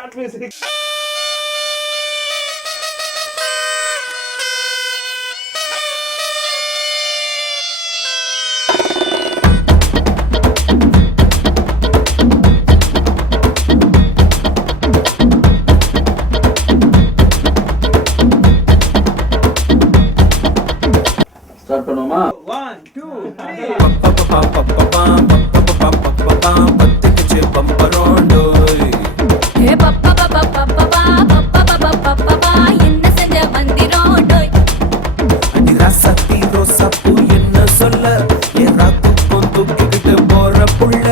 Start music. Start பண்ணுவோமா? 1 2 3 பத்துக்குச்சு பம்பரோண்டோய் ஏ பப்பா பப்பா பப்பா பப்பா பப்பா என்ன செஞ்ச மந்திரோண்டோய் அடி ராசத்தி ரோசாப்பூ என்ன சொல்ல என் ராத்துக்கும் தூக்கிக்கிட்டு போற புள்ள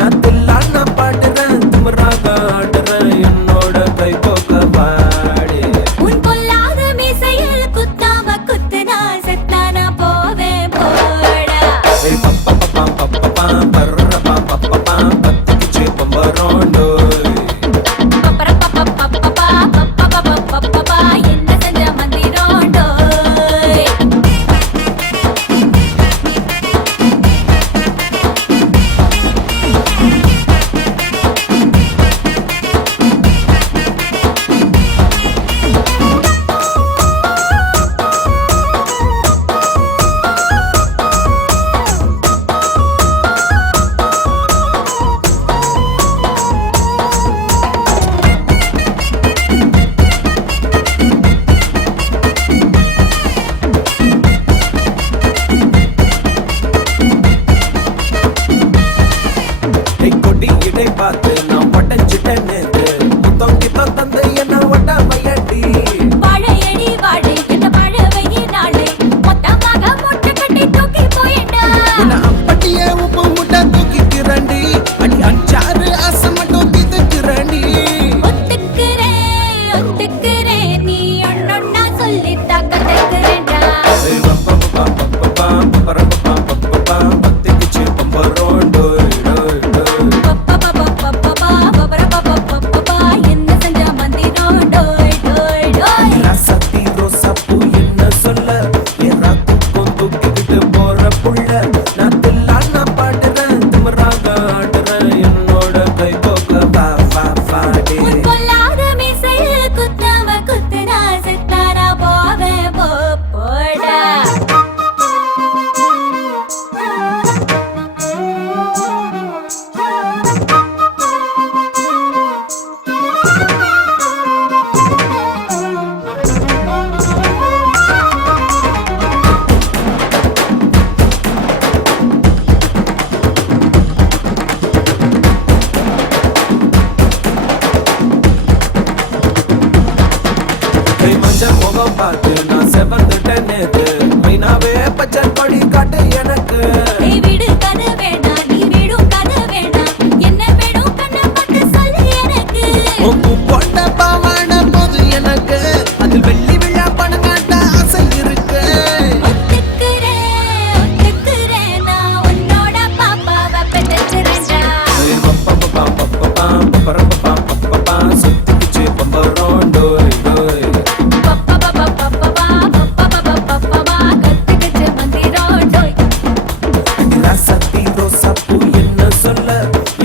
நான் தில்லான பாடுறேன் திமிராக ஆடுறேன் என்னோட கை போக்க பாடு உன் பொல்லாத மீசையில் குத்தாம குத்துனா செத்தானா போவேன் போடா பப்பா பர்ரப்பா பப்பா பத்துக்குச்சு பம்பரோண்டோய் பப்பா என்ன செஞ்ச மந்திரோண்டோய் கொடி இடை பார்த்து நான் பட்டஞ்சிட்டேன் முத்தம் கித்தம் தந்து என்ன வட்ட வையட்டி வாழையடி வாழை என்ன வாழவையே நாளை மொத்தமாக முட்டை கட்டி தூக்கி போயிட்டா அப்பட்டியே உப்பு முட்டை தூக்கிக்கிறண்டி அடி அஞ்சாறு ஆசை மட்டும் தீத்துக்கிறண்டி ஒத்துக்கிறேன் நீ ஒன்னொன்னா சொல்லி தாக்கத்துக்கிறேன்டா பத்துக்குச்சு பம்பரோண்டோய் பப்பா என்ன செஞ்ச மந்திரோண்டோய் டோய் டோய் ராசத்தி ரோசாப்பூ என்ன சொல்ல என் ராத்துக்கும் தூக்கிக்கிட்டு போற புள்ள நான் தில்லான பாடுறேன் திமிராக ஆடுறேன் என்னோட கை போக்க பாடே உன் பொல்லாத மீசையில் குத்தாம குத்துனா செத்தானா போவேன் போடா மஞ்சள் முகம் பார்த்து நான் செவந்துட்டேன் நேத்து மைனாவே பச்சை கொடி காட்டு எனக்கு நீ விடு கதை வேணாம் நீ விடும் கதை வேணாம் என்ன வேணும் கண்ணை பார்த்து சொல்லு எனக்கு உப்பு போட்ட பாவாட போது எனக்கு அதில் வெள்ளி விழா பணங்காட்ட ஆசை இருக்கு ஒத்துக்கிறேன் நான் உன்னோட பாப்பாவை பெற்றுக்கிறேன்டா சுத்திக்குச்சு பம்பரோண்டோய் பப்பா கத்துக்கிச்சு மந்திரோண்டோய் ராசத்தி ரோசாப்பூ என்ன சொல்ல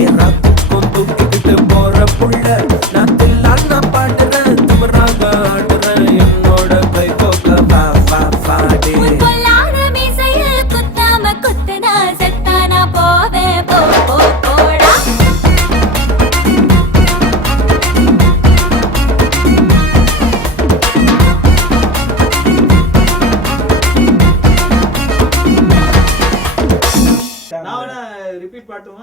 என் ராத்துக்கும் தூக்கிக்கிட்டு போற புள்ள நான் தில்லான பாடுறேன் திமிராக ஆடுறேன் என்னோட கை போக்க பாடே உன் பொல்லாத மீசையில் குத்தாம குத்துனா செத்தானா போவேன் போடா நான் ரிப்பீட் பாட்டுமா?